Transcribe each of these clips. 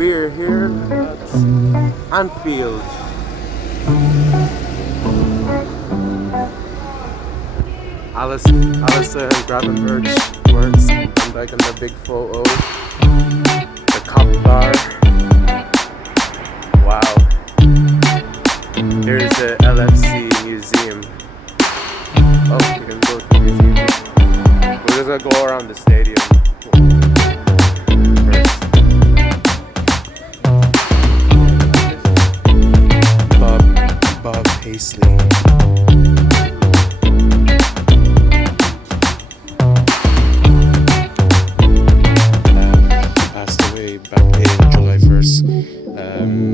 we're here at Anfield. Alistair and Gravenberg works. I'm like in the big photo. The cop bar. Wow. Here's the LFC museum. Oh, we can go to the museum. We're just gonna go around the stadium first. Bob Paisley. Passed away back in July 1st.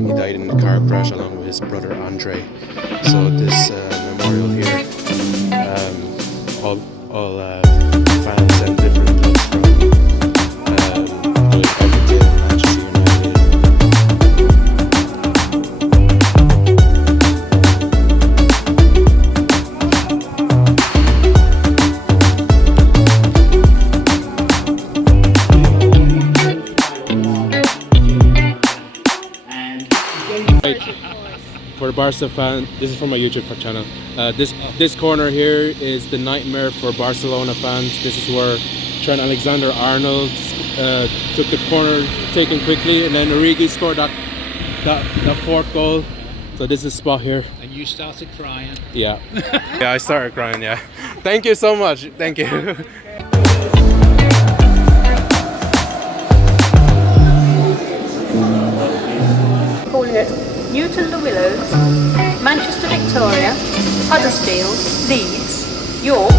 He died in a car crash along with his brother Andre. So this memorial here, all fans and different clubs from Everton, Manchester United. For the Barca fan, this is from my YouTube channel. This corner here is the nightmare for Barcelona fans. This is where Trent Alexander-Arnold took the corner, taken quickly, and then Origi scored that fourth goal. So this is the spot here. And you started crying. Yeah, yeah, I started crying. Yeah, thank you so much. Thank you. Calling it Newton the Willows, Manchester Victoria, Huddersfield, Leeds, York,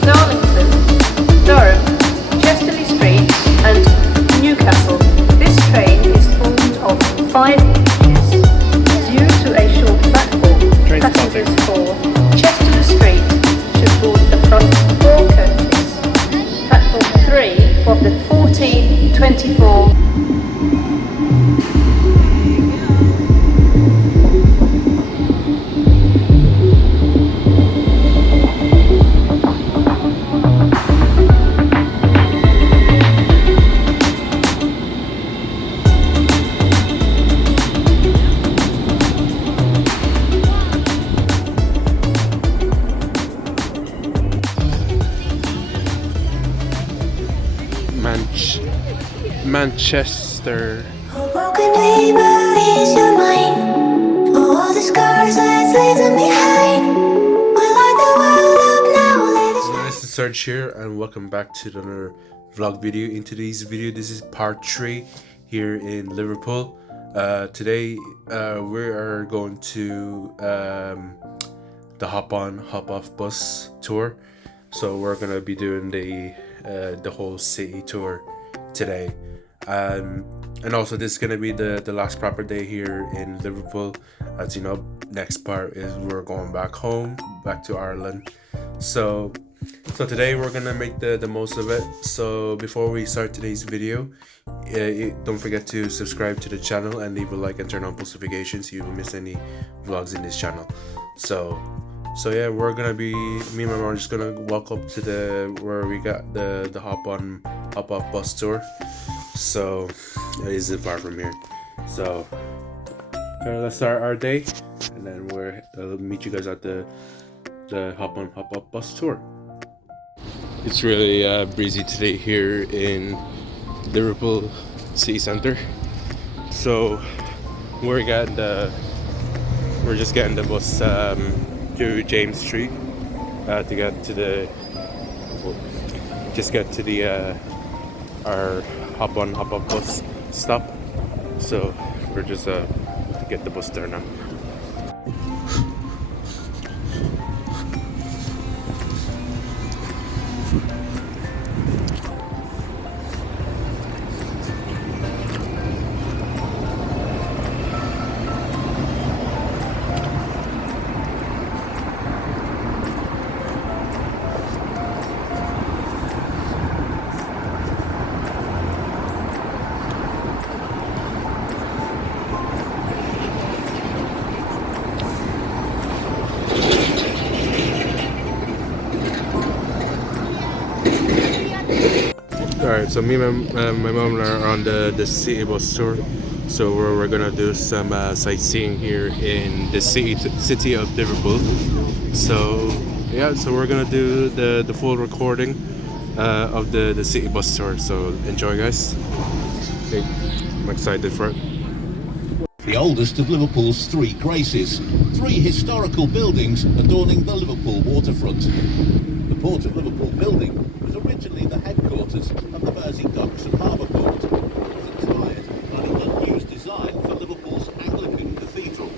Darlington, Durham, Chesterley Street and Newcastle. This train is formed of 5 coaches. Due to a short platform, passengers for Chesterley Street should board the front 4 coaches. Platform 3 of the 1424 Manchester. Broken neighbor is your mind. All the scars that's leaving behind. We light the world up now. Let us Nice to search here, and welcome back to another vlog video. In today's video, this is part 3 here in Liverpool. Today we are going to the hop on hop off bus tour. So we're gonna be doing the whole city tour today. And also this is gonna be the last proper day here in Liverpool. As you know, next part is we're going back home, back to Ireland. So today we're gonna make the most of it. So before we start today's video, don't forget to subscribe to the channel and leave a like and turn on post notifications so you don't miss any vlogs in this channel. So yeah, we're gonna be, me and my mom are just gonna walk up to where we got the hop on hop off bus tour. So it isn't far from here. So let's start our day, and then I'll meet you guys at the hop on hop off bus tour. It's really breezy today here in Liverpool City Centre. So we're just getting the bus to James Street to get to our hop on hop off bus stop. So we're just to get the bus there now. Alright, so me and my mom are on the city bus tour. So we're gonna do some sightseeing here in the city of Liverpool. So yeah, so we're gonna do the full recording of the city bus tour. So enjoy, guys. Okay, I'm excited for it. The oldest of Liverpool's three graces, three historical buildings adorning the Liverpool waterfront. The Port of Liverpool building was originally the headquarters of the Mersey Docks and Harbour Board. It was inspired by the unused design for Liverpool's Anglican Cathedral.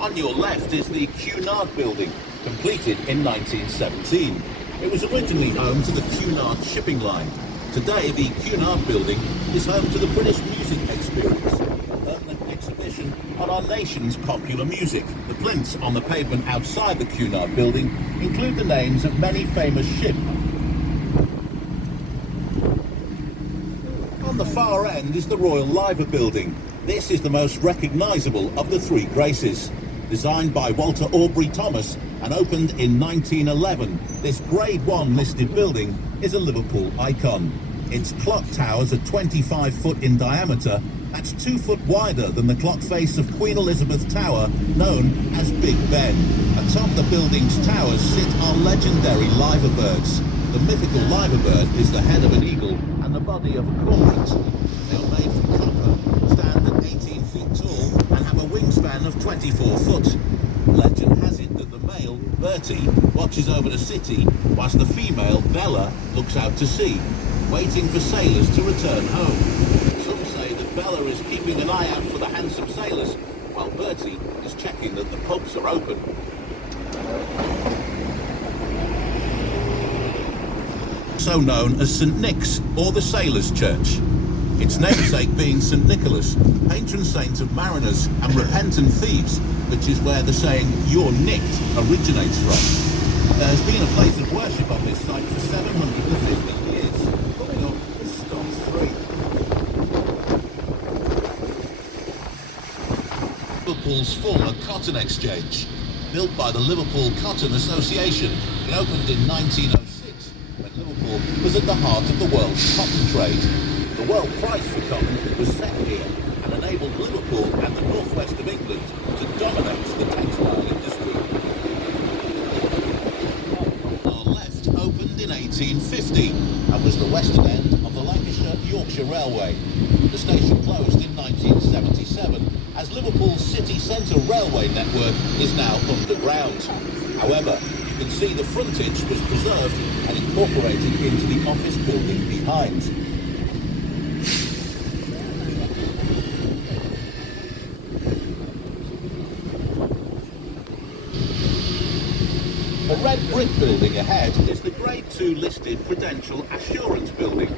On your left is the Cunard building, completed in 1917. It was originally home to the Cunard shipping line. Today, the Cunard building is home to the British Music Experience, a permanent exhibition on our nation's popular music. The plinths on the pavement outside the Cunard building include the names of many famous ships. On the far end is the Royal Liver building. This is the most recognisable of the three graces. Designed by Walter Aubrey Thomas and opened in 1911, this Grade 1 listed building is a Liverpool icon. Its clock towers are 25 foot in diameter. That's 2 foot wider than the clock face of Queen Elizabeth Tower, known as Big Ben. Atop the building's towers sit our legendary liver birds. The mythical liver bird is the head of an eagle and the body of a cormorant. They are made from copper, stand at 18 feet tall, and have a wingspan of 24 foot. Legend has it that the male, Bertie, watches over the city, whilst the female, Bella, looks out to sea, waiting for sailors to return home. Some say that Bella is keeping an eye out for the handsome sailors, while Bertie is checking that the pubs are open. Also known as St Nick's, or the Sailors' Church. Its namesake being St Nicholas, patron saint of mariners and repentant thieves, which is where the saying, "you're nicked," originates from. There has been a place of worship on this site for 750 years. Coming up is stop 3. Liverpool's former cotton exchange. Built by the Liverpool Cotton Association, it opened in 1906, when Liverpool was at the heart of the world's cotton trade. The world price for cotton was set here and enabled Liverpool and the northwest of England to dominate the textile industry. Our left opened in 1850 and was the western end of the Lancashire-Yorkshire Railway. The station closed in 1977 as Liverpool's city centre railway network is now underground. However, you can see the frontage was preserved and incorporated into the office building behind. The red brick building ahead is the Grade 2 listed Prudential Assurance building.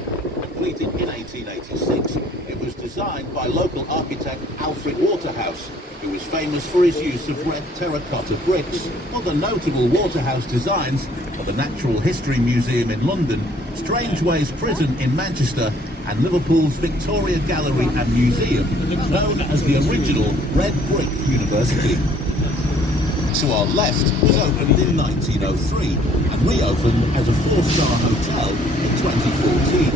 Completed in 1886, it was designed by local architect Alfred Waterhouse, who was famous for his use of red terracotta bricks. Other notable Waterhouse designs are the Natural History Museum in London, Strangeways Prison in Manchester, and Liverpool's Victoria Gallery and Museum, known as the original Red Brick University. To our left was opened in 1903 and reopened as a 4-star hotel in 2014.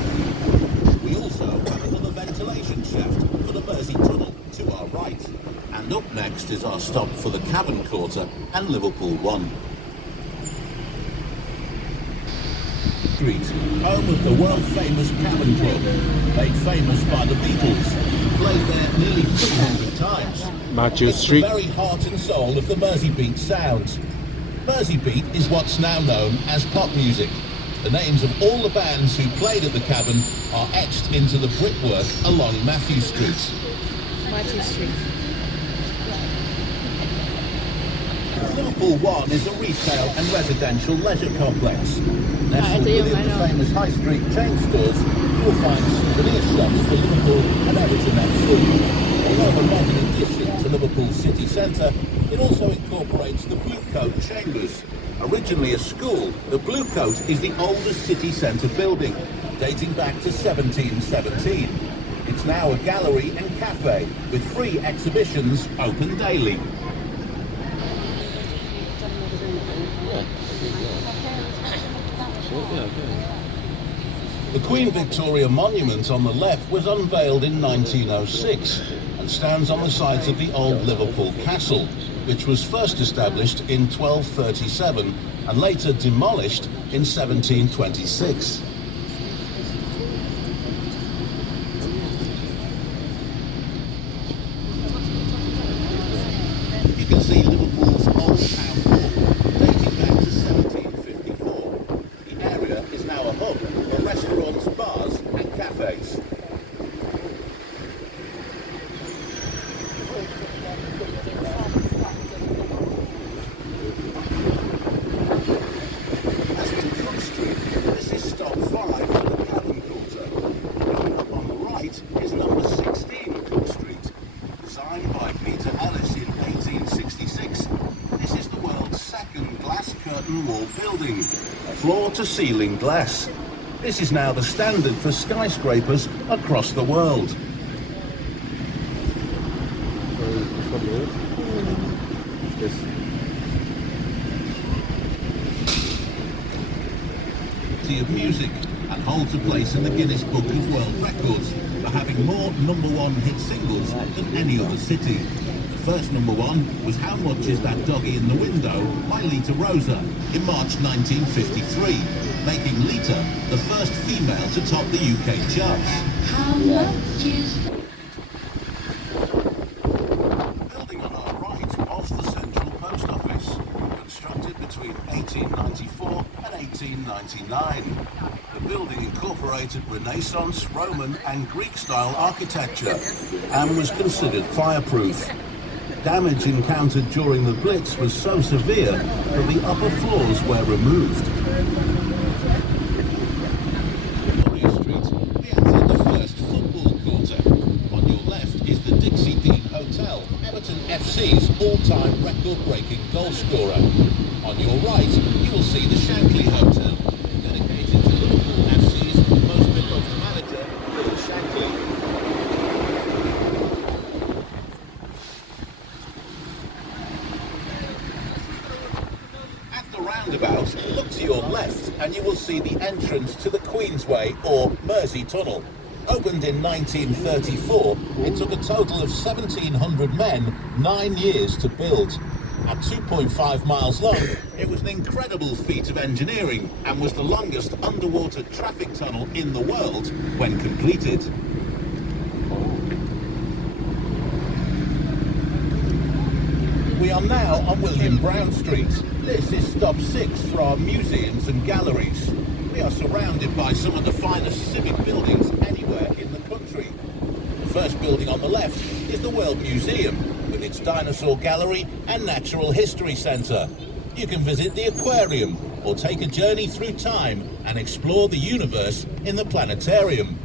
We also have another ventilation shaft for the Mersey Tunnel to our right. And up next is our stop for the Cavern Quarter and Liverpool 1. Street, home of the world-famous Cavern Club, made famous by the Beatles, played there nearly 300 times. Matthew It's Street. the very heart and soul of the Merseybeat sound. Merseybeat is what's now known as pop music. The names of all the bands who played at the Cavern are etched into the brickwork along Matthew Street. Matthew Street. Liverpool 1 is a retail and residential leisure complex. Nestled within the famous high street chain stores, you will find souvenir shops for Liverpool and Everton FC. Although a modern addition to Liverpool city centre, it also incorporates the Blue Coat Chambers. Originally a school, the Blue Coat is the oldest city centre building, dating back to 1717. It's now a gallery and cafe, with free exhibitions open daily. The Queen Victoria Monument on the left was unveiled in 1906 and stands on the site of the old Liverpool Castle, which was first established in 1237 and later demolished in 1726. You can see Liverpool's old town hall, dating back to 1754. The area is now a hub for restaurants, bars and cafes. As we come street, this is stop 5 for the Cabin Quarter. Coming up on the right is number 16 Cook Street. Designed by Peter Ellis in 1866, this is the world's second glass curtain wall building, floor-to-ceiling glass. This is now the standard for skyscrapers across the world. Of music and holds a place in the Guinness Book of World Records for having more #1 hit singles than any other city. The first #1 was How Much Is That Doggy in the Window by Lita Rosa in March 1953, making Lita the first female to top the UK charts. How much is Building on our right was the Central Post Office, constructed between 1894 and 1899. The building incorporated Renaissance, Roman and Greek-style architecture and was considered fireproof. Damage encountered during the Blitz was so severe that the upper floors were removed. Victoria Street, we entered the first football quarter. On your left is the Dixie Dean Hotel, Everton FC's all-time record-breaking goal scorer. On your right, you will see the Shankly Hotel, dedicated to Liverpool FC's most beloved manager, Bill Shankly. At the roundabout, look to your left and you will see the entrance to the Queensway or Mersey Tunnel. Opened in 1934, it took a total of 1,700 men 9 years to build. At 2.5 miles long, it was an incredible feat of engineering and was the longest underwater traffic tunnel in the world when completed. We are now on William Brown Street. This is stop 6 for our museums and galleries. We are surrounded by some of the finest civic buildings anywhere in the country. The first building on the left is the World Museum, with its dinosaur gallery and natural history centre. You can visit the aquarium or take a journey through time and explore the universe in the planetarium.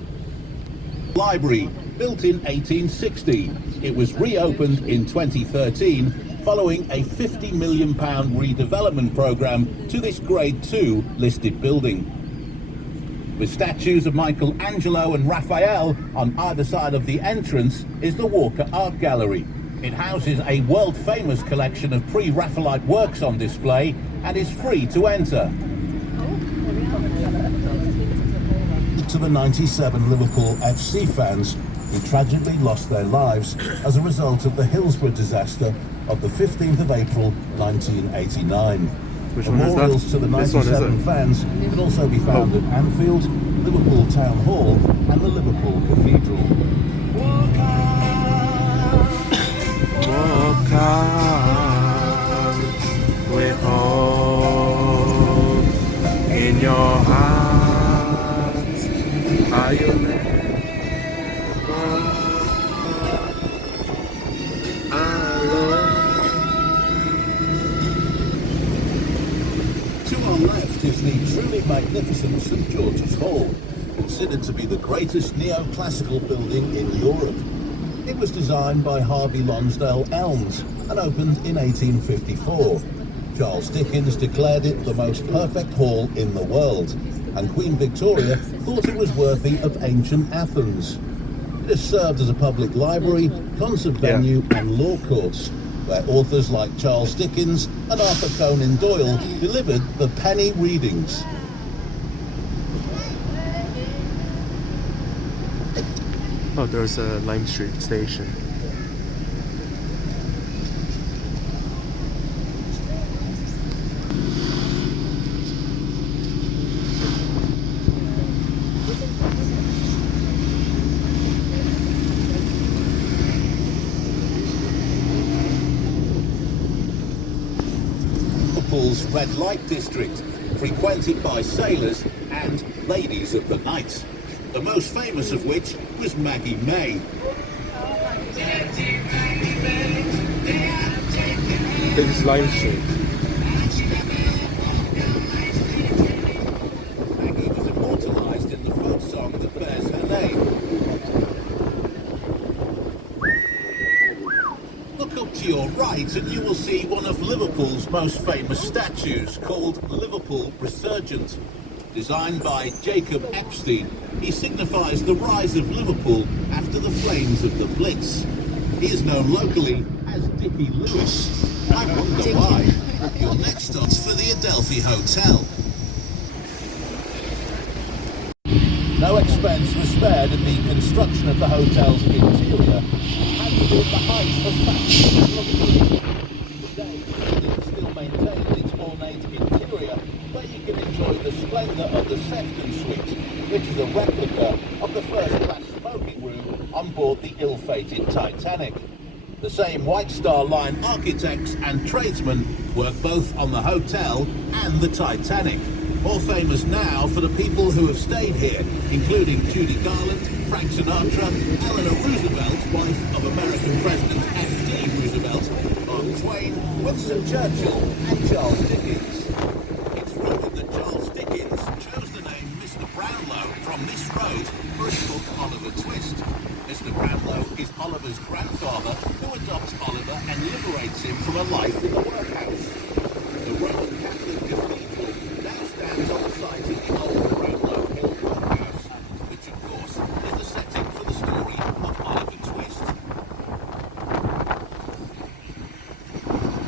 Library, built in 1860. It was reopened in 2013 following a £50 million redevelopment programme to this Grade 2 listed building. With statues of Michelangelo and Raphael on either side of the entrance is the Walker Art Gallery. It houses a world-famous collection of pre-Raphaelite works on display and is free to enter. To the 97 Liverpool FC fans who tragically lost their lives as a result of the Hillsborough disaster of the 15th of April 1989. Which one is that? Memorials to the This one, is 97 it? fans can also be found at Anfield, Liverpool Town Hall and the Liverpool Cathedral. Walk on, with hope in your heart. Are you never alone? To our left is the truly magnificent St George's Hall, considered to be the greatest neoclassical building in Europe. It was designed by Harvey Lonsdale Elms and opened in 1854. Charles Dickens declared it the most perfect hall in the world, and Queen Victoria thought it was worthy of ancient Athens. It has served as a public library, concert venue and law courts, where authors like Charles Dickens and Arthur Conan Doyle delivered the penny readings. Oh, there's a Lime Street station. Liverpool's red light district, frequented by sailors and ladies of the night, the most famous of which was Maggie May. This is Lime Street. Maggie was immortalised in the folk song that bears her name. Look up to your right and you will see one of Liverpool's most famous statues, called Liverpool Resurgent. Designed by Jacob Epstein, he signifies the rise of Liverpool after the flames of the Blitz. He is known locally as Dickie Lewis. I wonder why. Your next stop's for the Adelphi Hotel. No expense was spared in the construction of the hotel's interior, which had to be at the height of fashion and luxury. Today, the building still maintains its ornate interior, where you can enjoy the splendour of the Sefton Suite, which is a replica of the first-class smoking room on board the ill-fated Titanic. The same White Star Line architects and tradesmen work both on the hotel and the Titanic. More famous now for the people who have stayed here, including Judy Garland, Frank Sinatra, Eleanor Roosevelt, wife of American President F.D. Roosevelt, Mark Twain, Winston Churchill, and Charles Dickens. It's rumored that Charles Dickens chose the name Mr. Brownlow from this road for his book Oliver Twist. Mr. Brownlow is Oliver's grandfather, who adopts Oliver and liberates him from a life in the workhouse. The Roman Catholic Cathedral now stands on the site of the old Brownlow Hill Workhouse, which of course is the setting for the story of Oliver Twist.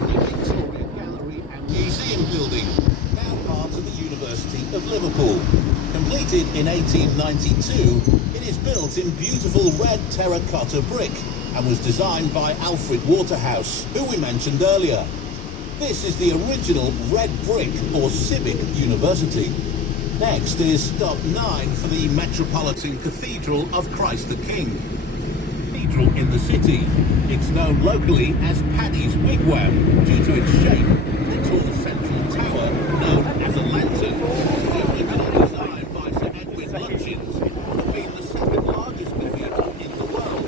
The Victoria Gallery and Museum building, now part of the University of Liverpool. Completed in 1892, it is built in beautiful red terracotta brick and was designed by Alfred Waterhouse, who we mentioned earlier. This is the original red brick or civic university. Next is stop 9 for the Metropolitan Cathedral of Christ the King. Cathedral in the city. It's known locally as Paddy's Wigwam due to its shape. The tall central tower known as a lantern. The original design by Sir Edwin Lutyens would have been the second largest cathedral in the world.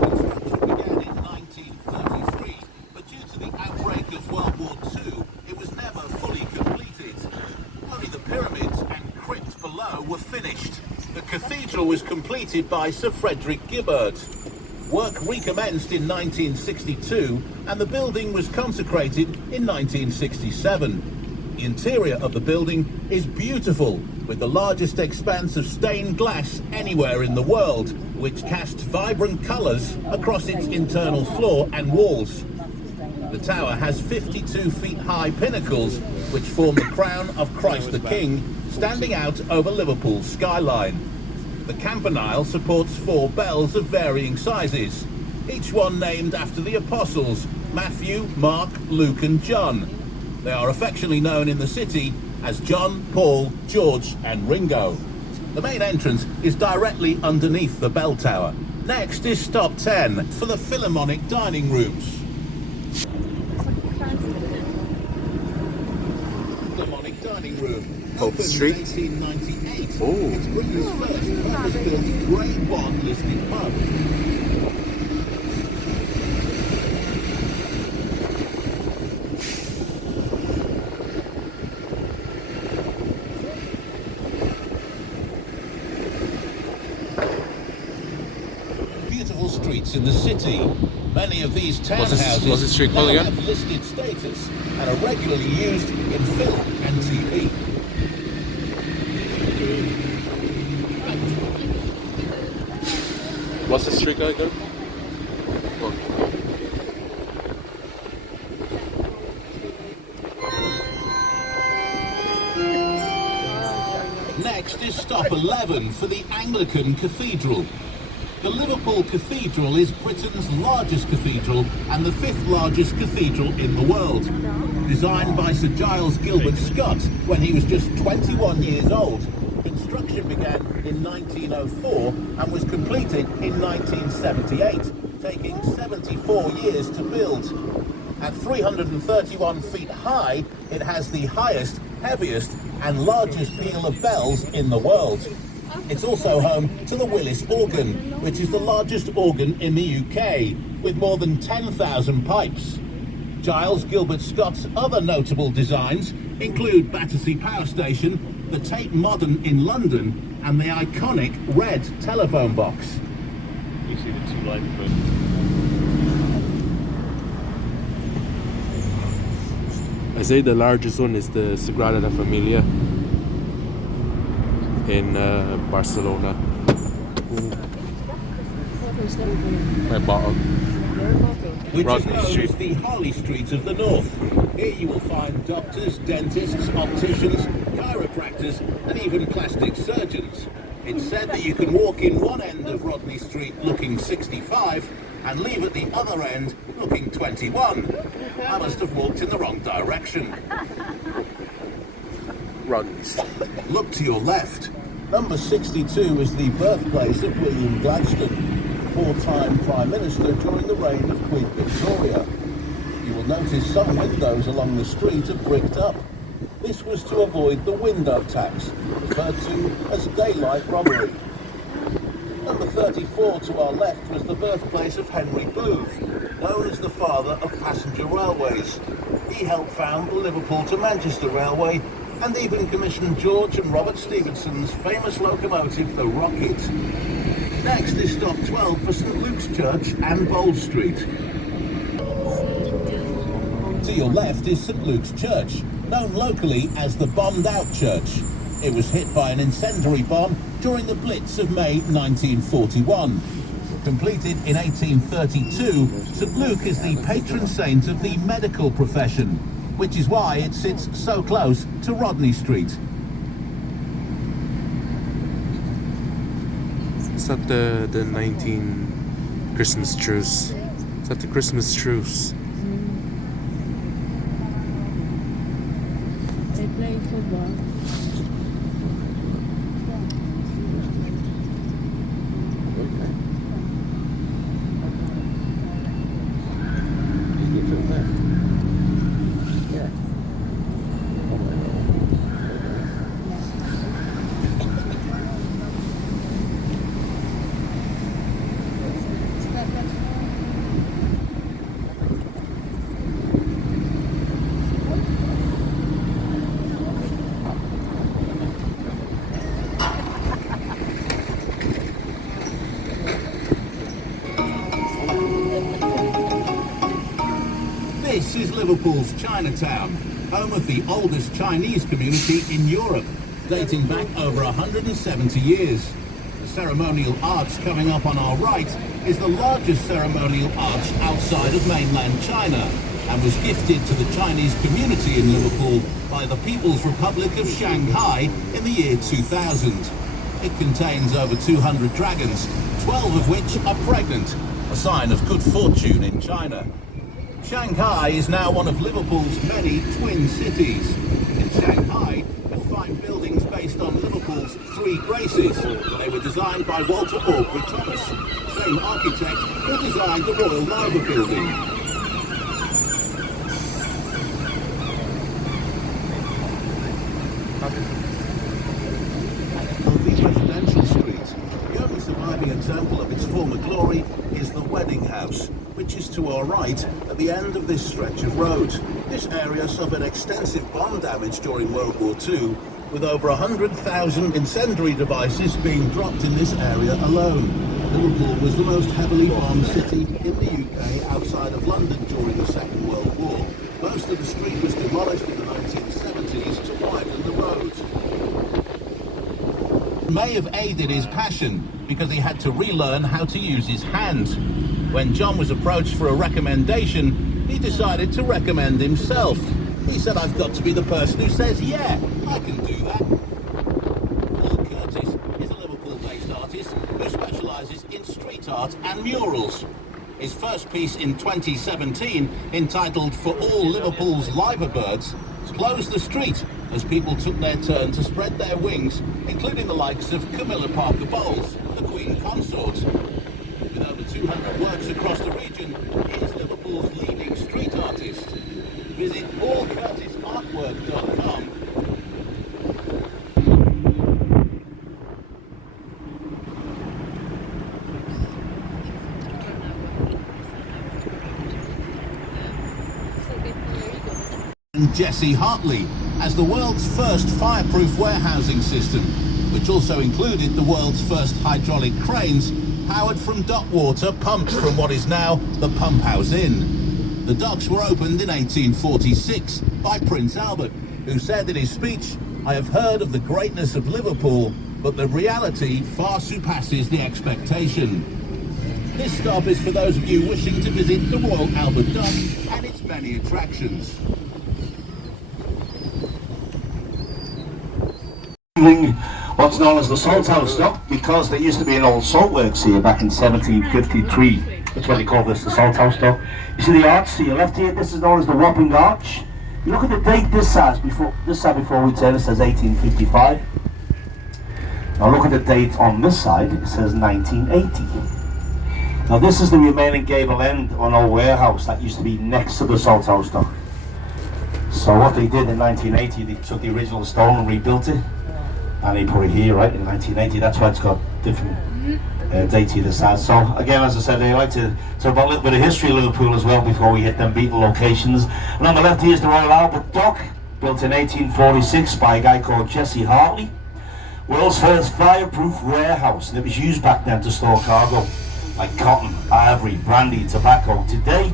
Construction began in 1933, but due to the outbreak of World War II, it was never fully completed. Only the pyramids and crypt below were finished. The cathedral was completed by Sir Frederick Gibbard. Work recommenced in 1962 and the building was consecrated in 1967. The interior of the building is beautiful, with the largest expanse of stained glass anywhere in the world, which casts vibrant colours across its internal floor and walls. The tower has 52 feet high pinnacles, which form the crown of Christ the King, standing out over Liverpool's skyline. The campanile supports 4 bells of varying sizes, each one named after the apostles Matthew, Mark, Luke and John. They are affectionately known in the city as John, Paul, George and Ringo. The main entrance is directly underneath the bell tower. Next is stop 10 for the Philharmonic dining rooms. Philharmonic dining room. Hope Opened Street. in 1898. Oh. It's Britain's first purpose-built Grade 1 listed pub. Beautiful streets in the city. Many of these townhouses what's this street now called again? have listed status and are regularly used in film and TV. What's the street called again? Next is stop 11 for the Anglican Cathedral. The Liverpool Cathedral is Britain's largest cathedral and the 5th largest cathedral in the world. Designed by Sir Giles Gilbert Scott when he was just 21 years old, construction began in 1904 and was completed in 1978, taking 74 years to build. At 331 feet high, it has the highest, heaviest and largest peal of bells in the world. It's also home to the Willis organ, which is the largest organ in the UK, with more than 10,000 pipes. Giles Gilbert Scott's other notable designs include Battersea Power Station, the Tate Modern in London, and the iconic red telephone box. You see the two light put. I say the largest one is the Sagrada Familia in Barcelona. My bottle. Which is Rodney known Street. as the Harley Street of the North. Here you will find doctors, dentists, opticians, chiropractors and even plastic surgeons. It's said that you can walk in one end of Rodney Street looking 65 and leave at the other end looking 21. I must have walked in the wrong direction. Rodney Street. Look to your left. Number 62 is the birthplace of William Gladstone, four-time Prime Minister during the reign of Queen Victoria. You will notice some windows along the street are bricked up. This was to avoid the window tax, referred to as daylight robbery. Number 34 to our left was the birthplace of Henry Booth, known as the father of passenger railways. He helped found the Liverpool to Manchester Railway and even commissioned George and Robert Stephenson's famous locomotive, the Rocket. Next is stop 12 for St Luke's Church and Bold Street. To your left is St Luke's Church, known locally as the Bombed Out Church. It was hit by an incendiary bomb during the Blitz of May 1941. Completed in 1832, St Luke is the patron saint of the medical profession, which is why it sits so close to Rodney Street. Is that the 19 Christmas truce? Is that the Christmas truce? They play football. This is Liverpool's Chinatown, home of the oldest Chinese community in Europe, dating back over 170 years. The ceremonial arch coming up on our right is the largest ceremonial arch outside of mainland China and was gifted to the Chinese community in Liverpool by the People's Republic of Shanghai in the year 2000. It contains over 200 dragons, 12 of which are pregnant, a sign of good fortune in China. Shanghai is now one of Liverpool's many twin cities. In Shanghai, you'll find buildings based on Liverpool's three graces. They were designed by Walter Aubrey Thomas, same architect who designed the Royal Liver Building. The residential street. The only surviving example of its former glory is the Wedding House, which is to our right at the end of this stretch of road. This area suffered extensive bomb damage during World War II, with over 100,000 incendiary devices being dropped in this area alone. Liverpool was the most heavily bombed city in the UK outside of London during the Second World War. Most of the street was demolished in the 1970s to widen the road. May have aided his passion because he had to relearn how to use his hands. When John was approached for a recommendation, he decided to recommend himself. He said, "I've got to be the person who says, yeah, I can do that." Paul Curtis is a Liverpool-based artist who specialises specialises in street art and murals. His first piece in 2017, entitled For All Liverpool's Liverbirds, closed the street as people took their turn to spread their wings, including the likes of Camilla Parker Bowles, the Queen Consort. With over 200 works across the region, he is Liverpool's leading street artist. Visit paulcurtisartwork.com. Jesse Hartley as the world's first fireproof warehousing system, which also included the world's first hydraulic cranes powered from dock water pumped from what is now the Pump House Inn. The docks were opened in 1846 by Prince Albert, who said in his speech, "I have heard of the greatness of Liverpool, but the reality far surpasses the expectation." This stop is for those of you wishing to visit the Royal Albert Dock and its many attractions. What's known as the Salt House Dock, because there used to be an old salt works here back in 1753. That's why they call this the Salt House Dock. You see the arch to your left here, this is known as the Wapping Arch. You look at the date this side before we turn, it says 1855. Now look at the date on this side, it says 1980. Now this is the remaining gable end of an old warehouse that used to be next to the Salt House Dock. So what they did in 1980, they took the original stone and rebuilt it. And he put it here, right, in 1980. That's why it's got different dates either side. So again, as I said, I like to talk about a little bit of history of Liverpool as well before we hit them Beatle locations. And on the left here is the Royal Albert Dock, built in 1846 by a guy called Jesse Hartley. World's first fireproof warehouse, and it was used back then to store cargo like cotton, ivory, brandy, tobacco. Today,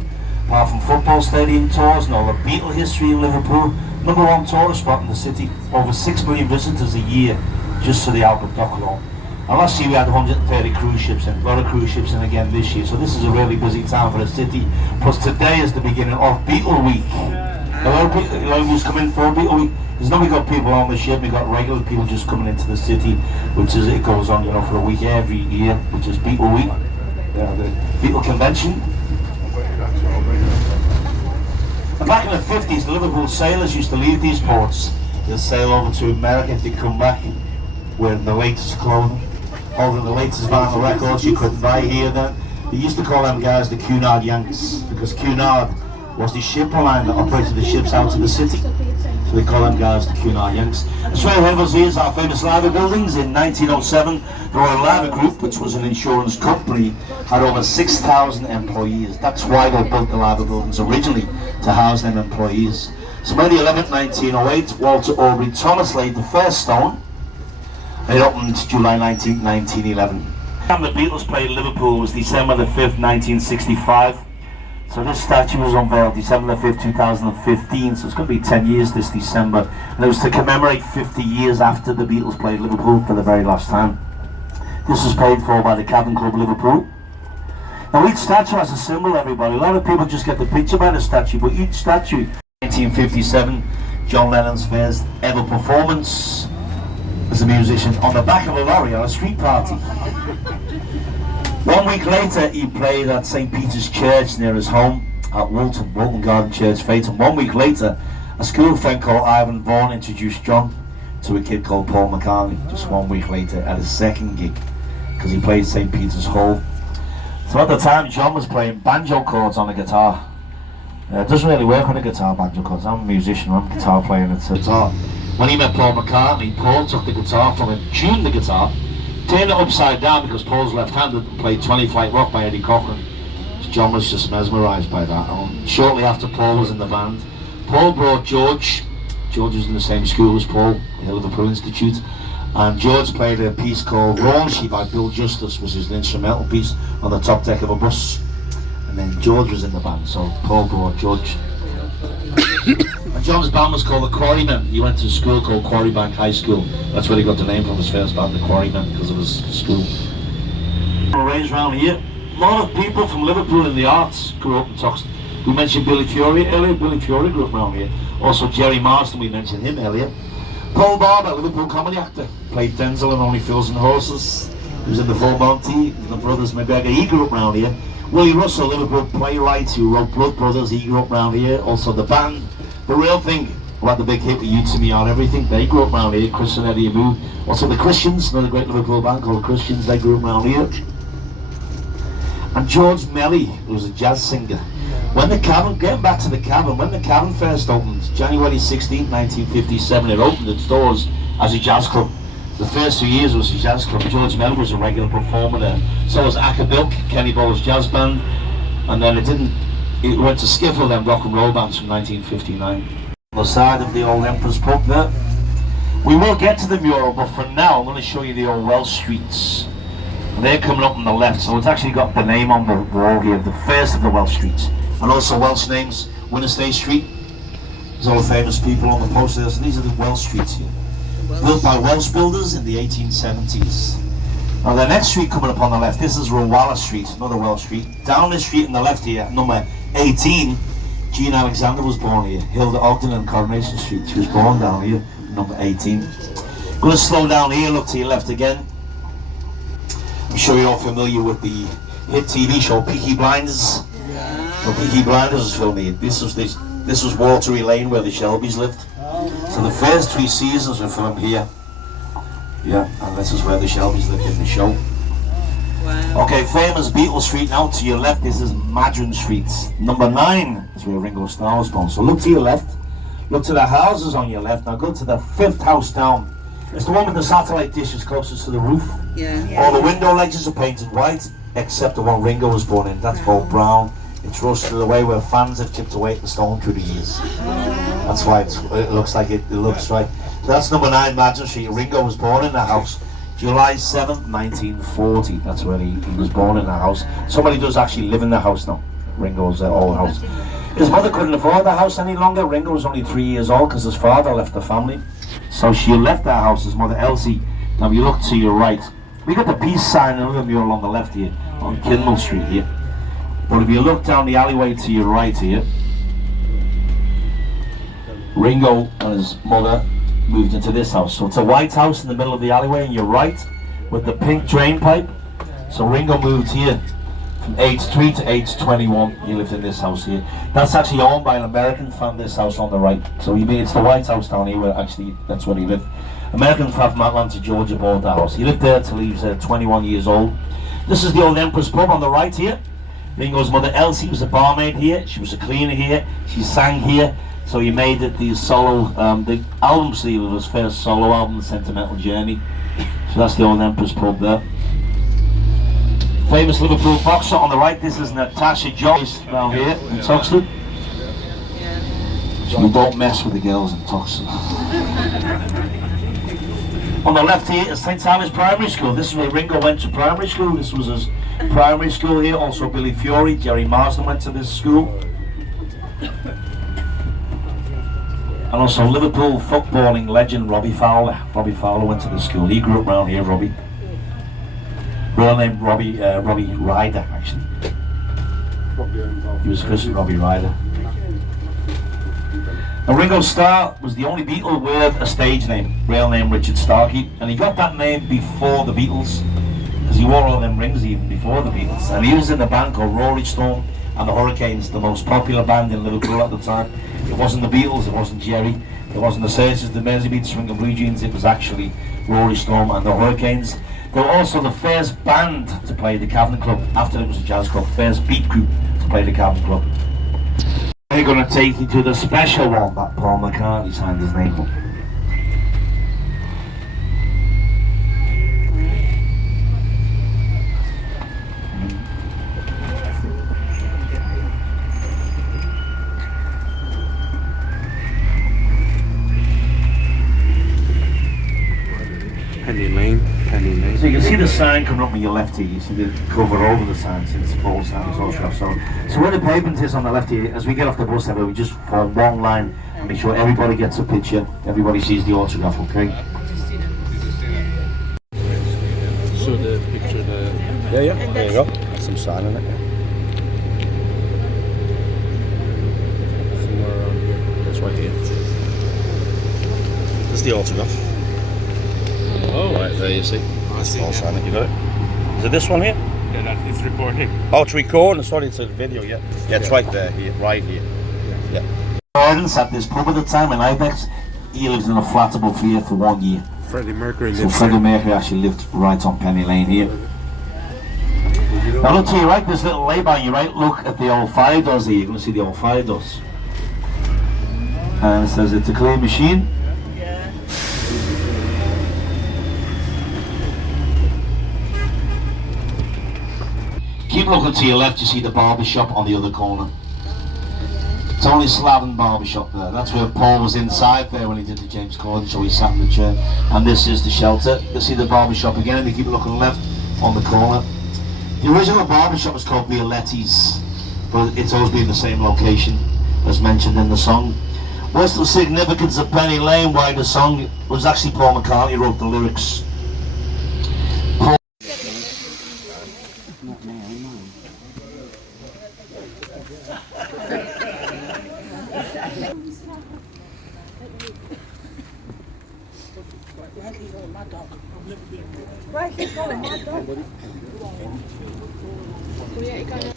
apart from football stadium tours and all the Beatle history in Liverpool, #1 tourist spot in the city, over 6 million visitors a year just to the Albert Dock alone. And last year we had 130 cruise ships in, a lot of cruise ships in again this year, so this is a really busy time for the city. Plus today is the beginning of Beatle Week. A lot of people coming for Beatle Week. There's not we got people on the ship, we got regular people just coming into the city, which is, it goes on, you know, for a week every year, which is Beatle Week, the Beatle Convention. And back in the 50s, the Liverpool sailors used to leave these ports. They'd sail over to America, they'd come back wearing the latest clothing, holding the latest vinyl records you couldn't buy here then. They used to call them guys the Cunard Yanks, because Cunard was the ship line that operated the ships out of the city. So they call them guys the Cunard Yanks. And straight ahead of us here is our famous Liver buildings. In 1907, the Royal Liver Group, which was an insurance company, had over 6,000 employees. That's why they built the Liver buildings originally, to house them employees. So May the 11th, 1908, Walter Aubrey Thomas laid the first stone. It opened July 19th, 1911. The time the Beatles played Liverpool was December the 5th, 1965. So this statue was unveiled December the 5th, 2015, so it's going to be 10 years this December. And it was to commemorate 50 years after the Beatles played Liverpool for the very last time. This was paid for by the Cavern Club Liverpool. Now each statue has a symbol, everybody. A lot of people just get the picture by the statue, but each statue. 1957, John Lennon's first ever performance as a musician on the back of a lorry at a street party. 1 week later, he played at St. Peter's Church near his home at Walton Garden Church, Fayton. 1 week later, a school friend called Ivan Vaughan introduced John to a kid called Paul McCartney, just 1 week later at his second gig, because he played St. Peter's Hall. So at the time, John was playing banjo chords on a guitar. It doesn't really work on a guitar, banjo chords. I'm a musician, I'm a guitar player, and it's a guitar. When he met Paul McCartney, Paul took the guitar from him, tuned the guitar, turned it upside down because Paul's left-handed, and played 20 Flight Rock by Eddie Cochran. John was just mesmerised by that. And shortly after Paul was in the band, Paul brought George. George was in the same school as Paul, the Liverpool Institute, and George played a piece called Raunchy by Bill Justice, which is an instrumental piece on the top deck of a bus. And then George was in the band, so Paul brought George. And John's band was called the Quarrymen. He went to a school called Quarrybank High School. That's where he got the name from his first band, the Quarrymen, because of his school. Raised around here. A lot of people from Liverpool in the arts grew up in Toxteth. We mentioned Billy Fury earlier. Billy Fury grew up around here. Also Jerry Marsden, we mentioned him earlier. Paul Barber, Liverpool comedy actor, played Denzel in Only Fools and Horses. He was in the Full Monty, the Brothers McGregor. He grew up round here. Willie Russell, Liverpool playwright who wrote Blood Brothers, he grew up round here. Also the band, The Real Thing, who had the big hit with You To Me On Everything, they grew up round here. Chris and Eddie moved. Also the Christians, another great Liverpool band called the Christians, they grew up round here. And George Melly, who was a jazz singer. When the Cavern, getting back to the Cavern, when the Cavern first opened, January 16, 1957, it opened its doors as a jazz club. The first 2 years was a jazz club. George Melly was a regular performer there. So was Bilk, Kenny Bowles Jazz Band, and then it went to Skiffle, then rock and roll bands from 1959. On the side of the old Emperor's Pub there. We will get to the mural, but for now I'm going to show you the old Welsh streets. And they're coming up on the left, so it's actually got the name on the wall here, the first of the Welsh streets. And also Welsh names, Winnerstay Street. There's all the famous people on the poster. So these are the Welsh streets here. Built by Welsh builders in the 1870s. Now the next street coming up on the left, this is Rowalla Street, another Welsh street. Down this street on the left here, number 18, Jean Alexander was born here. Hilda Ogden and Coronation Street, she was born down here, number 18. Going to slow down here, look to your left again. I'm sure you're all familiar with the hit TV show Peaky Blinders. So Peaky Blinders was filmed here. This was Watery Lane where the Shelbys lived. So the first 3 seasons were filmed here. Yeah, and this is where the Shelbys lived in the show. Wow. Okay, famous Beatles Street. Now to your left, this is Madron Street. Number 9 is where Ringo Starr was born. So look to your left, look to the houses on your left. Now go to the 5th house down. It's the one with the satellite dishes closest to the roof. Yeah. All the window ledges are painted white, except the one Ringo was born in. That's called brown. It's rusted away where fans have chipped away at the stone through the years. That's why it looks like it looks right. So that's number 9 Madron Street. Ringo was born in that house. July 7th, 1940. That's where he was born in that house. Somebody does actually live in the house now. Ringo's old house. His mother couldn't afford the house any longer. Ringo was only 3 years old because his father left the family. So she left that house, his mother Elsie. Now if you look to your right, we got the peace sign and another mural on the left here, on Kinmel Street here. But if you look down the alleyway to your right here, Ringo and his mother moved into this house. So it's a white house in the middle of the alleyway on your right with the pink drain pipe. So Ringo moved here from age 3 to age 21. He lived in this house here. That's actually owned by an American fan, this house on the right. So it's the White House down here where actually that's where he lived. American fan from Atlanta, Georgia bought the house. He lived there till he was 21 years old. This is the old Emperor's Pub on the right here. Ringo's mother Elsie was a barmaid here. She was a cleaner here. She sang here. So he made it the solo, the album sleeve of his first solo album, The Sentimental Journey. So that's the old Emperor's Pub there. Famous Liverpool boxer on the right. This is Natasha Joyce down here in Toxteth. So we don't mess with the girls in Toxteth. On the left here is St. Simon's Primary School. This is where Ringo went to primary school. This was his primary school here. Also Billy Fury, Jerry Marsden went to this school. And also Liverpool footballing legend Robbie Fowler. Robbie Fowler went to the school. He grew up around here, Robbie. Real name Robbie Ryder, actually. He was christened Robbie Ryder. And Ringo Starr was the only Beatle with a stage name, real name Richard Starkey, and he got that name before the Beatles, because he wore all them rings even before the Beatles, and he was in a band called Rory Storm and the Hurricanes, the most popular band in Liverpool at the time. It wasn't the Beatles, it wasn't Jerry, it wasn't the Searchers, the Mersey Beats, Swing and Blue Jeans, it was actually Rory Storm and the Hurricanes. They were also the first band to play the Cavern Club, after it was a jazz club, first beat group to play the Cavern Club. We're going to take you to the special one that Paul McCartney signed his name on. Penny Lane. So you can see the sign coming up on your left here. You see the cover over the sign since Paul signed his autograph. So where the pavement is on the left here, as we get off the bus there, we just form one line and make sure everybody gets a picture, everybody sees the autograph, okay? Show the picture there. Yeah, there you go. That's some sign in it. Somewhere around here. That's right here. There's the autograph. Oh, Right there, you see. I see. I'll sign it, you got it? Is it this one here? Yeah, it's recording. Oh, it's recording. Sorry, it's a video. Yeah, it's right there. Here, right here. Yeah. Parents at this pub at the time in Ibex. He lived in a flat above here for 1 year. Freddie Mercury So lives Freddie there. Mercury actually lived right on Penny Lane here. Now look to your right, this little lay by your right, look at the old fire doors here. You're going to see the old fire doors. And it says it's a clean machine. Keep looking to your left, you see the barber shop on the other corner. It's only Slaven barber shop there. That's where Paul was inside there when he did the James Corden show. He sat in the chair. And this is the shelter. You see the barber shop again. You keep looking left on the corner. The original barber shop was called Violetti's, but it's always been the same location as mentioned in the song. What's the significance of Penny Lane? Why the song was actually Paul McCartney who wrote the lyrics.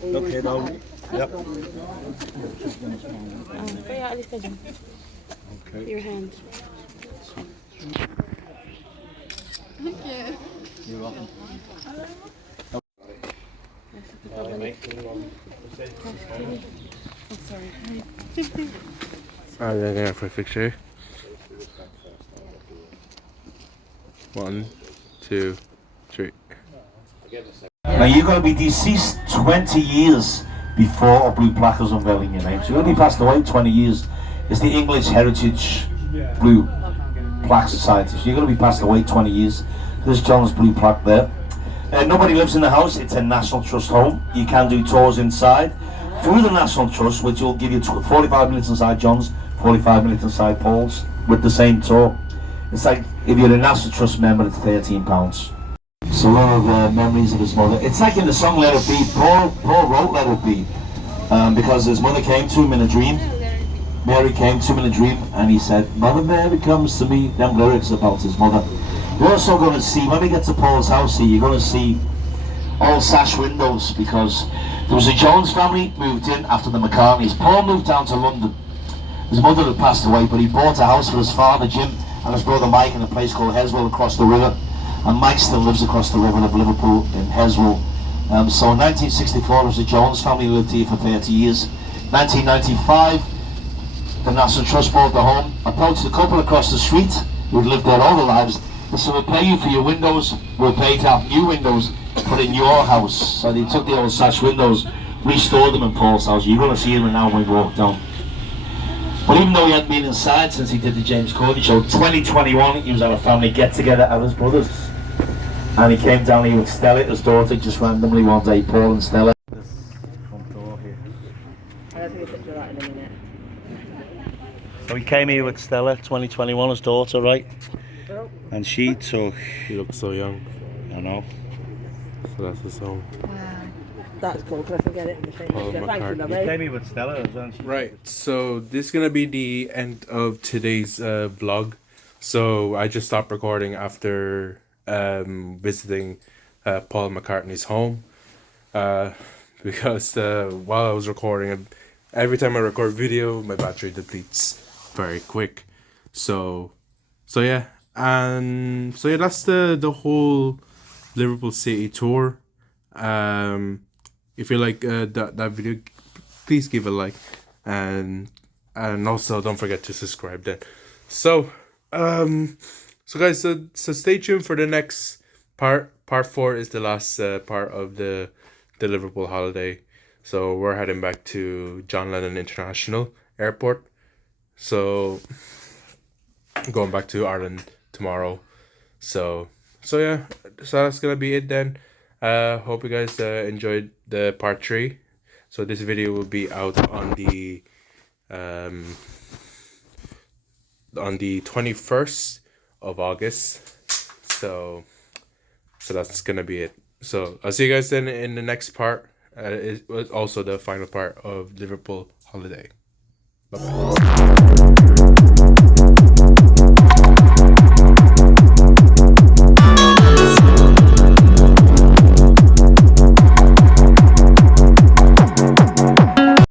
Okay, down. Yep. Go out of this bedroom. Okay. Your hands. You're welcome. I'm sorry. Alright, I'm gonna for a picture. 1, 2, 3. Now you're going to be deceased 20 years before a blue plaque is unveiling your name. So you're going to be passed away 20 years. It's the English Heritage Blue Plaque Society. So you're going to be passed away 20 years. There's John's blue plaque there. Nobody lives in the house. It's a National Trust home. You can do tours inside through the National Trust, which will give you 45 minutes inside John's, 45 minutes inside Paul's with the same tour. It's like if you're a National Trust member, it's £13. So a lot of memories of his mother. It's like in the song Let It Be. Paul wrote Let It Be because his mother came to him in a dream. Mary came to him in a dream and he said, Mother Mary comes to me. Them lyrics about his mother. You're also going to see, when we get to Paul's house here, you're going to see all sash windows because there was a Jones family moved in after the McCartneys. Paul moved down to London. His mother had passed away, but he bought a house for his father Jim and his brother Mike in a place called Heswell across the river. And Mike still lives across the river of Liverpool in Heswell. So in 1964 there was a Jones family who lived here for 30 years. 1995 the National Trust bought the home, approached a couple across the street who'd lived there all their lives. They said, we'll pay you for your windows, we'll pay to have new windows put in your house. So they took the old sash windows, restored them in Paul's house. You're going to see them now when we walk down. But even though he hadn't been inside since he did the James Corden show, 2021 he was at a family get-together at his brother's. And he came down here with Stella, his daughter, just randomly one day, Paul and Stella. This front door here. I'll take a picture of that in a minute. So he came here with Stella, 2021, his daughter, right? And she took... He looks so young. I know. So that's his home. That's cool, can I forget it? Paul Thank you, McCartney. lovely. He came here with Stella, wasn't she? Right, so this is gonna be the end of today's vlog. So I just stopped recording after visiting Paul McCartney's home because while I was recording, every time I record video, my battery depletes very quick. So yeah, that's the whole Liverpool City tour. If you like that video, please give a like, and also don't forget to subscribe then. So guys, so stay tuned for the next part. Part 4 is the last part of the Liverpool holiday. So we're heading back to John Lennon International Airport. So going back to Ireland tomorrow. So yeah, so that's gonna be it then. Hope you guys enjoyed the part 3. So this video will be out on the 21st of August. So that's gonna be it. So I'll see you guys then in the next part. It was also the final part of Liverpool holiday. Bye-bye.